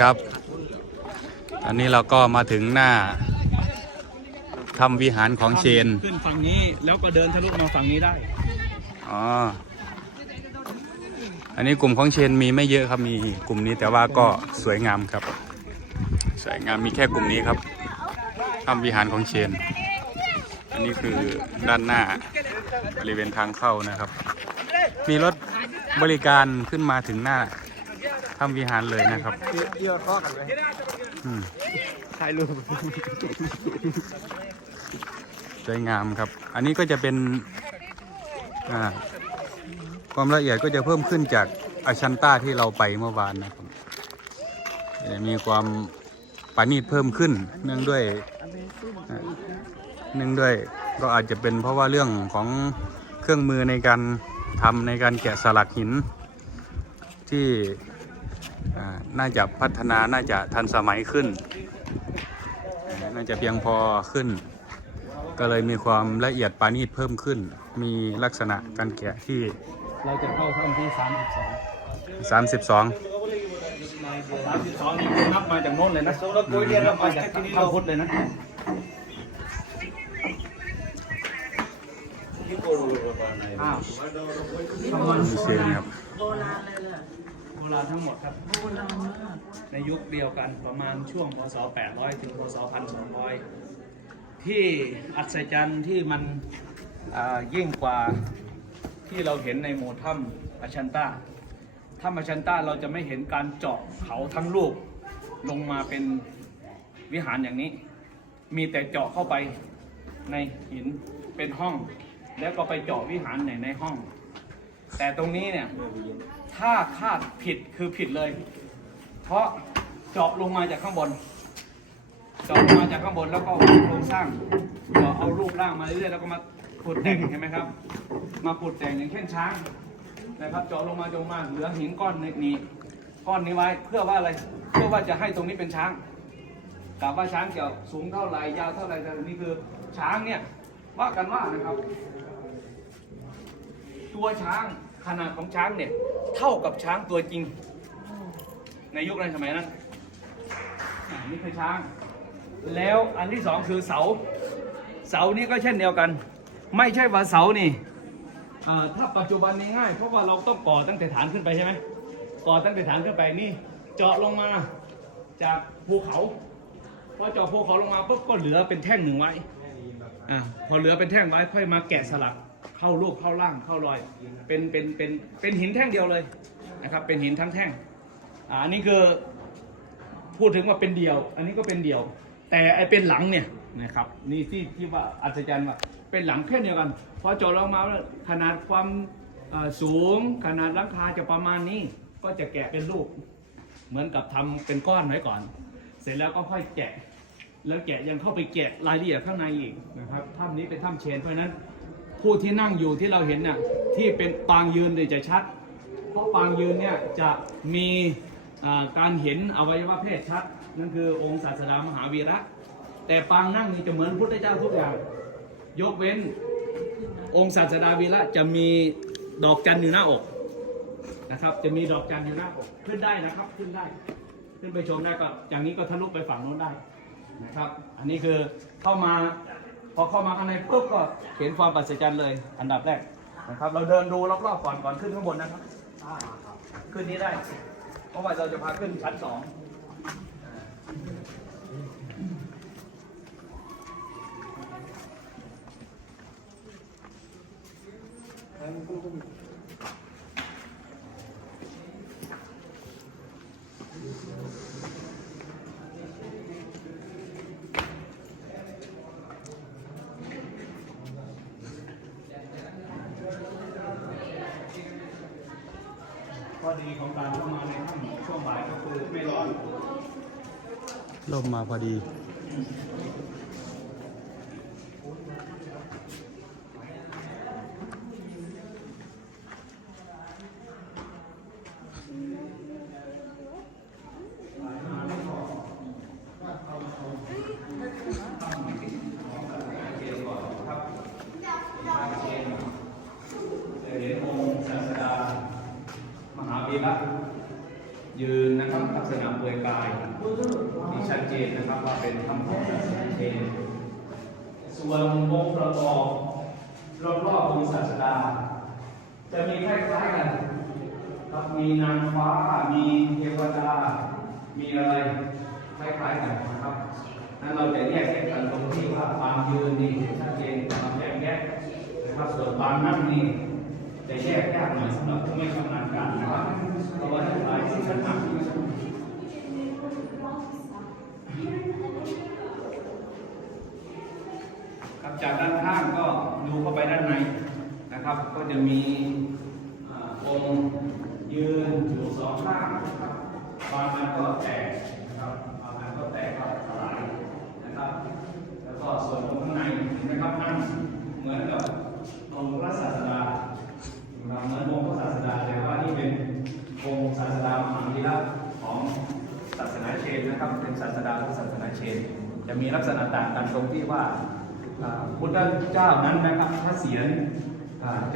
ครับ อันนี้เราก็มาถึงหน้าทำวิหารของเชน ขึ้นฝั่งนี้แล้วก็เดินทะลุมาฝั่งนี้ได้ อ๋อ อันนี้กลุ่มของเชนมีไม่เยอะครับมีกลุ่มนี้แต่ว่าก็สวยงามครับ สวยงามมีแค่กลุ่มนี้ครับทำวิหารของเชน อันนี้คือด้านหน้าบริเวณทางเข้านะครับ มีรถบริการขึ้นมาถึงหน้า ทำวิหารเลยนะครับเยี่ยวข้อกันไหมอืมถ่ายรูปสวยงามครับ อันนี้ก็จะเป็นความละเอียดก็จะเพิ่มขึ้นจากอาชันต้าที่เราไปเมื่อวานนะครับจะมีความปานีตเพิ่มขึ้น เนื่องด้วยเนื่องด้วยก็อาจจะเป็นเพราะว่าเรื่องของเครื่องมือในการทำในการแกะสลักหินที่ น่าจะพัฒนาน่าจะทันสมัยขึ้นอ่าน่าจะเพียงพอขึ้น ก็เลยมีความละเอียดปานีตเพิ่มขึ้น มีลักษณะการแกะที่เราจะเข้าถ้ำที่ 32 32 32นี่นับมาจากโน้นเลยนะนับมาจากถ้ำพุทธเลยนะอ้าวประ มาณมีเชนครับโบราณทั้งหมดครับในยุคเดียวกันประมาณช่วงพศ 800 ถึงพศ 1200 ที่อัศจรรย์ที่มันอ่ายิ่งกว่าที่เราเห็นในหมู่ถ้ำอาชันตาถ้ำอาชันตาเราจะไม่เห็นการเจาะเขาทั้งลูกลงมาเป็นวิหารอย่างนี้ มีแต่เจาะเข้าไปในหินเป็นห้อง แล้วก็ไปเจาะวิหารในในห้อง แต่ตรงนี้เนี่ย ถ้าคาดผิดคือผิดเลย เพราะเจาะลงมาจากข้างบน เจาะลงมาจากข้างบนแล้วก็โครงสร้างเจาะเอารูปร่างมาเรื่อยๆแล้วก็มาขุดแต่งเห็นไหมครับ มาขุดแต่งอย่างเช่นช้างนะครับ เจาะลงมาจงมาเหลือหินก้อนนี้ก้อนนี้ไว้เพื่อว่าอะไร เพื่อว่าจะให้ตรงนี้เป็นช้างกล่ว่าช้างจะสูงเท่าไหร่ยาวเท่าไหร่แต่นี่คือช้างเนี่ยว่ากันว่านะครับ ตัวช้างขนาดของช้างเนี่ย เท่ากับช้างตัวจริง ในยุคนั้นสมัยนั้นอ่านี่คือช้าง แล้วอันที่สองคือเสา เสานี่ก็เช่นเดียวกัน ไม่ใช่ว่าเสานี่อ่าถ้าปัจจุบันนี้ง่าย เพราะว่าเราต้องก่อตั้งแต่ฐานขึ้นไปใช่ไหมก่อตั้งแต่ฐานขึ้นไปนี่ เจาะลงมาจากภูเขาพอเจาะภูเขาลงมาปุ๊บก็เหลือเป็นแท่งหนึ่งไว้อ่าพอเหลือเป็นแท่งไว้ค่อยมาแกะสลัก เข้ารูปเข้าร่างเข้ารอย เป็นเป็นเป็นเป็นหินแท่งเดียวเลยนะครับ เป็นหินทั้งแท่งอ่าอันนี้คือพูดถึงว่าเป็นเดียว อันนี้ก็เป็นเดียว แต่ไอเป็นหลังเนี่ยนะครับนี่ที่ที่ว่าอัศจรรย์ว่าเป็นหลังแค่เดียวกันพอเจาะลงมาขนาดความสูงขนาดหลังคาจะประมาณนี้ ก็จะแกะเป็นรูป เหมือนกับทำเป็นก้อนไว้ก่อน เสร็จแล้วก็ค่อยแกะ แล้วแกะยังเข้าไปแกะรายละเอียดข้างในอีกนะครับถ้ำนี้เป็นถ้ำเชนเพราะฉะนั้น ผู้ที่นั่งอยู่ที่เราเห็นน่ะที่เป็นปางยืนเนี่ยจะชัด เพราะปางยืนเนี่ยจะมีการเห็นอวัยวะเพศชัด นั่นคือองค์ศาสดามหาวีระ แต่ปางนั่งนี่จะเหมือนพุทธเจ้าทุกอย่าง ยกเว้นองค์ศาสดาวีระจะมีดอกจันทร์อยู่หน้าอกนะครับ จะมีดอกจันทร์อยู่หน้าอกขึ้นได้นะครับขึ้นได้ ขึ้นไปชมได้ก็อย่างนี้ก็ทะลุไปฝั่งโน้นได้นะครับ อันนี้คือเข้ามา พอเข้ามาข้างในปุ๊บก็เห็นความปัศจรรย์เลย อันดับแรกนะครับ เราเดินดูรอบๆก่อนก่อนขึ้นข้างบนนะครับขึ้นนี้ได้ เพราะว่าเราจะพาขึ้นชั้นสองข้ อดีของการเข้ามาในถ้ำช่วงบ่ายก็คือไม่ร้อนลมมาพอดี จะเห็นองค์ศาสดามหาวีระ ยืนนะครับลัก ษณะเปลือยกายที่ชัดเจนนะครับว่าเป็นคำของศาสนาเชนส่วนองประกอบรอบๆองค์ศาสดา จะมีคล้ายๆกันครับมีนางฟ้า มีเทวดา มีอะไรคล้ายๆกันนะครับ นั้นเราจะแยกแยะกันตรงที่ว่าความยืนนี่ชัดเจนความแยกแยะนะครับส่วนความนั่งนี่จะแยกยากหน่อยสำหรับผู้ไม่ชำนาญการนะครับ จากด้านข้างก็ดูเข้าไปด้านในนะครับ ก็จะมีองค์ยืนอยู่สองข้างนะครับบางอันก็แตกนะครับบางอันก็แตกก็สลายนะครับ แล้วก็ส่วนองค์ข้างในเห็นไหมครับนั่งเหมือนกับองค์พระศาสดาเราเหมือนองค์พระศาสดาแต่ว่านี่เป็นองค์ศาสดามหาวิรัตของศาสนาเชนนะครับเป็นศาสดาของศาสนาเชน จะมีลักษณะต่างกันตรงที่ว่า พุทธเจ้านั้นนะครับพระเศียร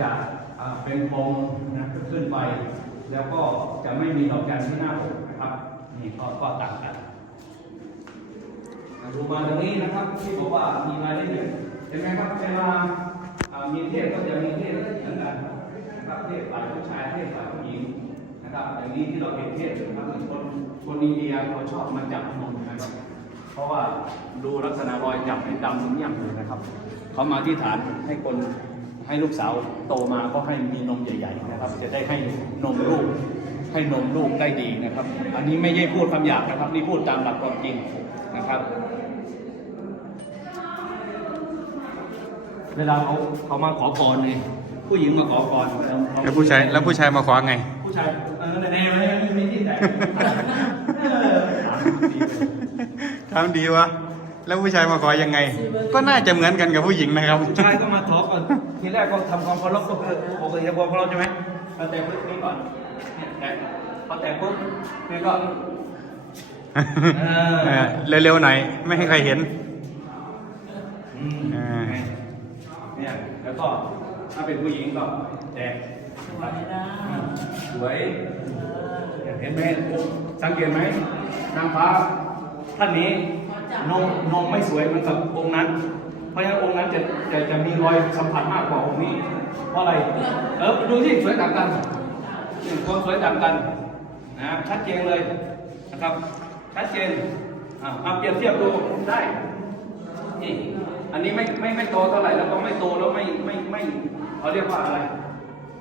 จะเป็นพงนะขึ้นไป แล้วก็จะไม่มีดอกจันทร์ที่หน้าอกนะครับนี่ก็ก็ต่างกันดูมาตรงนี้นะครับที่บอกว่ามีรายละเอียดเห็นไหมครับเวลามีเทพก็จะมีเทพเหมือนกันนะครับเทพฝ่ายผู้ชายเทพฝ่ายผู้หญิงนะครับอย่างนี้ที่เราเห็นเทพนะครับคนคนอินเดียเขาชอบมาจับนมนะครับ เพราะว่าดูลักษณะรอยจับให้ดำเงียบเลยนะครับ เขามาที่ฐานให้คนให้ลูกสาวโตมาก็ให้มีนมใหญ่ๆนะครับ จะได้ให้นมลูกให้นมลูกได้ดีนะครับ อันนี้ไม่ใช่พูดคำหยาบนะครับ นี่พูดตามหลักความจริงนะครับ เวลาเขาเขามาขอพรเลยผู้หญิงมาขอพรแล้วผู้ชายแล้วผู้ชายมาขวางไง ผู้ชายเออแน่ๆไม่ไม่ที่แต่เออถามดีเลยทำดีวะ แล้วผู้ชายมาขอยังไง ก็น่าจะเหมือนกันกับผู้หญิงนะครับ ผู้ชายก็มาขอก่อนทีแรกก็ทำความเคารพก็คือปกติทำความเคารพใช่ไหมเราแต่ปุ๊บนี่ก่อนเนี่ยแต่พอแต่ปุ๊บนี่ก็เออเออเร็วๆหน่อยไม่ให้ใครเห็นอืมอ่าเนี่ยแล้วก็ถ้าเป็นผู้หญิงก็แต่สวย เห็นไหมสังเกตไหมนางฟ้า ท่านนี้นมนมไม่สวยเหมือนกับองค์นั้น เพราะฉะนั้นองค์นั้นจะจะจะมีรอยสัมผัสมากกว่าองค์นี้ เพราะอะไร เออดูที่สวยต่างกันนี่ความสวยต่างกันนะชัดเจนเลยนะครับชัดเจนอ่าเอาเปรียบเทียบดูได้นี่อันนี้ไม่ไม่ไม่โตเท่าไหร่แล้วก็ไม่โตแล้วไม่ไม่ไม่เขาเรียกว่าอะไร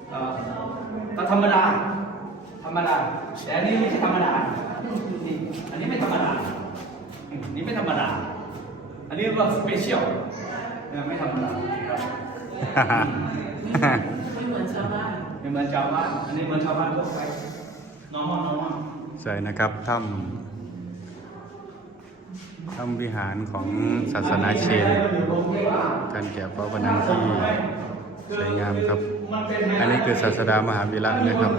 เอ่อก็ธรรมดาธรรมดาแต่อันนี้ไม่ใช่ธรรมดานี่อันนี้ไม่ธรรมดา นี่ไม่ธรรมดา อันนี้เรียกว่าสเปเชียลไม่ธรรมดาครับไม่เหมือนชาวบ้านไม่เหมือนชาวบ้านอันนี้เหมือนชาวบ้านทั่วไป normal normal ใช่นะครับถ้ำถ้ำวิหารของศาสนาเชนการแกะเฝ้าพนังที่สวยงามครับ อันนี้คือศาสดามหาวิระนะครับ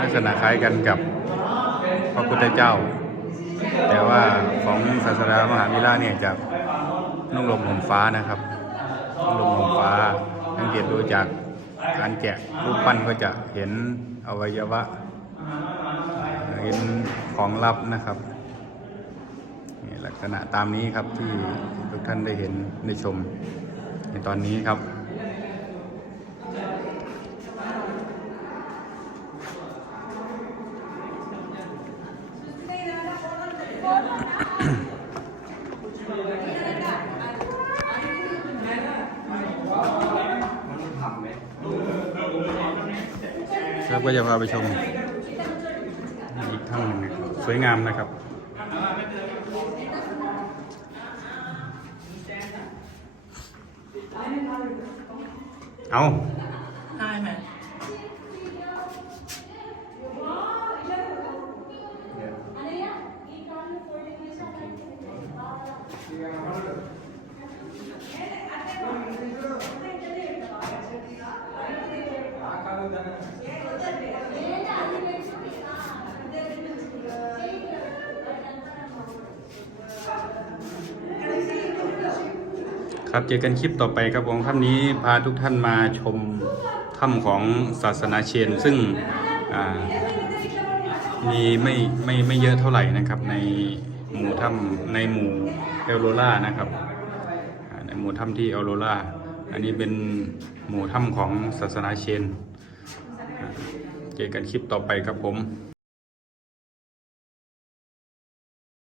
ลักษณะคล้ายกันกับพระพุทธเจ้า แต่ว่าของศาสดามหาวิระเนี่ยจะนุ่งลมห่มฟ้านะครับนุ่งลมห่มฟ้าสังเกตดูจากการแกะรูปปั้นก็จะเห็นอวัยวะเห็นของลับนะครับนี่ลักษณะตามนี้ครับที่ทุกท่านได้เห็นได้ชมในตอนนี้ครับ ครับก็จะพาไปชมอีกถ้ำหนึ่งนะครับสวยงามนะครับเอา ครับเจอกันคลิปต่อไปครับผมค่ำนี้พาทุกท่านมาชมถ้ำของศาสนาเชน ซึ่งมีไม่ไม่ไม่เยอะเท่าไหร่นะครับ ในหมู่ถ้ำในหมู่เอลโรล่านะครับในหมู่ถ้ำที่เอลโรล่าอันนี้เป็นหมู่ถ้ำของศาสนาเชน เจอกันคลิปต่อไปครับผม